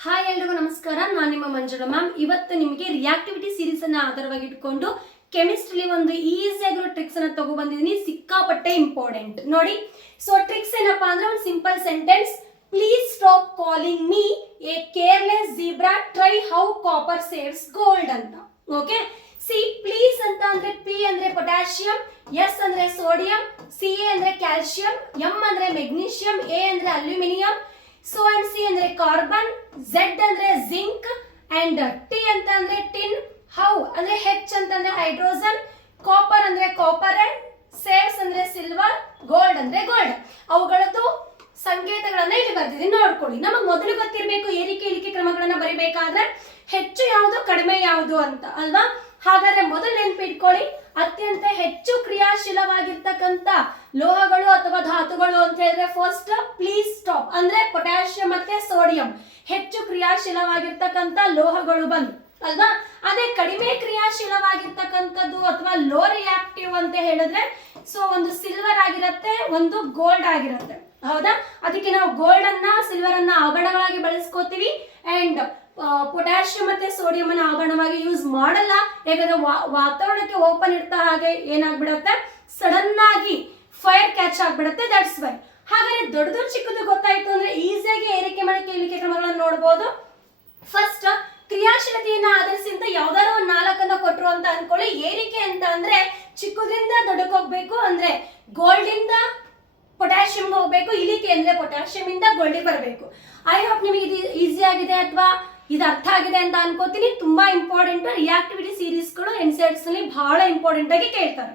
Hi ಎಲ್ರಿಗೂ ನಮಸ್ಕಾರ. ನಾನು ನಿಮ್ಮ ಮಂಜುಳ ಮ್ಯಾಮ್ ಇವತ್ತು ನಿಮಗೆ ರಿಯಾಕ್ಟಿವಿಟಿ ಸೀರೀಸ್ ಅನ್ನ ಆಧಾರವಾಗಿ ಇಟ್ಕೊಂಡು ಕೆಮಿಸ್ಟ್ರಿಲಿ ಒಂದು ಈಸಿ ಆಗಿರೋ ಟ್ರಿಕ್ಸ್ ಅನ್ನ ತಗೊಬಂದಿದ್ದೀನಿ ಸಿಕ್ಕಾಪಟ್ಟೆ ಇಂಪಾರ್ಟೆಂಟ್ ನೋಡಿ ಸೊ ಟ್ರಿಕ್ಸ್ ಏನಪ್ಪಾ ಅಂದ್ರೆ ಒಂದು simple sentence please stop calling me a careless zebra try how copper saves gold ಅಂತ. ಓಕೆ ಸಿ ಪ್ಲೀಸ್ ಅಂತ ಅಂದ್ರೆ ಪಿ ಅಂದ್ರೆ ಪೊಟ್ಯಾಷಿಯಂ ಎಸ್ ಅಂದ್ರೆ ಸೋಡಿಯಂ ಸಿ ಎ ಅಂದ್ರೆ ಕ್ಯಾಲ್ಸಿಯಂ ಎಂ ಅಂದ್ರೆ ಮೆಗ್ನೀಷಿಯಂ ಎ ಅಂದ್ರೆ ಅಲ್ಯೂಮಿನಿಯಂ ಸೊ ಅಂಡ್ ಸಿ ಅಂದ್ರೆ carbon Z ಅಂದ್ರೆ ಜಿಂಕ್ ಅಂಡ್ ಟಿ ಅಂತ ಅಂದ್ರೆ ಟಿನ್ ಹೌ ಅಂದ್ರೆ ಹೆಚ್ ಅಂತಂದ್ರೆ ಹೈಡ್ರೋಜನ್ ಕಾಪರ್ ಅಂದ್ರೆ ಕಾಪರ್ ಅಂಡ್ ಸೇವ್ಸ್ ಅಂದ್ರೆ ಸಿಲ್ವರ್ ಗೋಲ್ಡ್ ಅಂದ್ರೆ ಗೋಲ್ಡ್ ಅವುಗಳದ್ದು ಸಂಕೇತಗಳನ್ನ ಇಲ್ಲಿ ಬರ್ದಿದ್ದೀನಿ ನೋಡ್ಕೊಳ್ಳಿ. ನಮಗೆ ಮೊದಲು ಗೊತ್ತಿರಬೇಕು ಏರಿಕೆ ಇಳಿಕೆ ಕ್ರಮಗಳನ್ನ ಬರಿಬೇಕಾದ್ರೆ ಹೆಚ್ಚು ಯಾವುದು, ಕಡಿಮೆ ಯಾವುದು ಅಂತ ಅಲ್ವಾ? ಹಾಗಾದ್ರೆ ಮೊದಲು ನೆನ್ಪಿಟ್ಕೊಳ್ಳಿ. ಅತ್ಯಂತ ಹೆಚ್ಚು ಕ್ರಿಯಾಶೀಲವಾಗಿರ್ತಕ್ಕಂಥ ಲೋಹಗಳು ಅಥವಾ ಧಾತುಗಳು ಅಂತ ಹೇಳಿದ್ರೆ ಫಸ್ಟ್ ಪ್ಲೀಸ್ ಸ್ಟಾಪ್ ಅಂದ್ರೆ ಪೊಟ್ಯಾಷಿಯಂ ಮತ್ತೆ ಸೋಡಿಯಂ ಹೆಚ್ಚು ಕ್ರಿಯಾಶೀಲವಾಗಿರ್ತಕ್ಕಂಥ ಲೋಹಗಳು ಬಂದು, ಅಲ್ವಾ? ಅದೇ ಕಡಿಮೆ ಕ್ರಿಯಾಶೀಲವಾಗಿರ್ತಕ್ಕಂಥದ್ದು ಅಥವಾ ಲೋ ರಿಯಾಕ್ಟಿವ್ ಅಂತ ಹೇಳಿದ್ರೆ ಸೊ ಒಂದು ಸಿಲ್ವರ್ ಆಗಿರುತ್ತೆ, ಒಂದು ಗೋಲ್ಡ್ ಆಗಿರುತ್ತೆ. ಹೌದಾ? ಅದಕ್ಕೆ ನಾವು ಗೋಲ್ಡ್ ಅನ್ನ ಸಿಲ್ವರ್ ಅನ್ನ ಆಭರಣಗಳಾಗಿ ಬಳಸ್ಕೋತೀವಿ. ಅಂಡ್ ಪೊಟ್ಯಾಷಿಯಂ ಮತ್ತೆ ಸೋಡಿಯಂ ಅನ್ನ ಆಭರಣವಾಗಿ ಯೂಸ್ ಮಾಡಲ್ಲ. ಯಾಕಂದ್ರೆ ವಾತಾವರಣಕ್ಕೆ ಓಪನ್ ಇರ್ತಾ ಹಾಗೆ ಏನಾಗ್ಬಿಡತ್ತೆ? ಸಡನ್ ಆಗಿ ಫೈರ್ ಕ್ಯಾಚ್ ಆಗ್ಬಿಡುತ್ತೆ ದಟ್ಸ್ ವೈ ಹಾಗಾದ್ರೆ ದೊಡ್ಡದು ಚಿಕ್ಕದು ಗೊತ್ತಾಯ್ತು ಅಂದ್ರೆ ಈಸಿಯಾಗಿ ಏರಿಕೆ ಮಾಡಕ್ಕೆ ಇಳಿಕೆ ಕ್ರಮಗಳನ್ನು ನೋಡಬಹುದು ಫಸ್ಟ್ ಕ್ರಿಯಾಶೀಲತೆಯನ್ನ ಆಧರಿಸಿದ ಯಾವ್ದಾದ್ರು ಒಂದು ನಾಲ್ಕನ್ನ ಕೊಟ್ಟರು ಅಂತ ಅನ್ಕೊಳ್ಳಿ. ಏರಿಕೆ ಅಂತ ಅಂದ್ರೆ ಚಿಕ್ಕದ್ರಿಂದ ದೊಡ್ಡಕ್ಕೆ ಹೋಗ್ಬೇಕು ಅಂದ್ರೆ ಗೋಲ್ಡ್ ಇಂದ ಪೊಟ್ಯಾಷಿಯಂ ಹೋಗ್ಬೇಕು ಇಳಿಕೆ ಅಂದ್ರೆ ಪೊಟ್ಯಾಷಿಯಂ ಇಂದ ಗೋಲ್ಡಿಗೆ ಬರಬೇಕು. ಐ ಹೋಪ್ ನಿಮಗೆ ಇದು ಈಸಿ ಆಗಿದೆ ಅಥವಾ ಇದು ಅರ್ಥ ಆಗಿದೆ ಅಂತ ಅನ್ಕೋತೀನಿ. ತುಂಬಾ ಇಂಪಾರ್ಟೆಂಟ್ ರಿಯಾಕ್ಟಿವಿಟಿ ಸೀರೀಸ್ಗಳು ಎನ್ನಲ್ಲಿ ಬಹಳ ಇಂಪಾರ್ಟೆಂಟ್ ಆಗಿ ಕೇಳ್ತಾರೆ.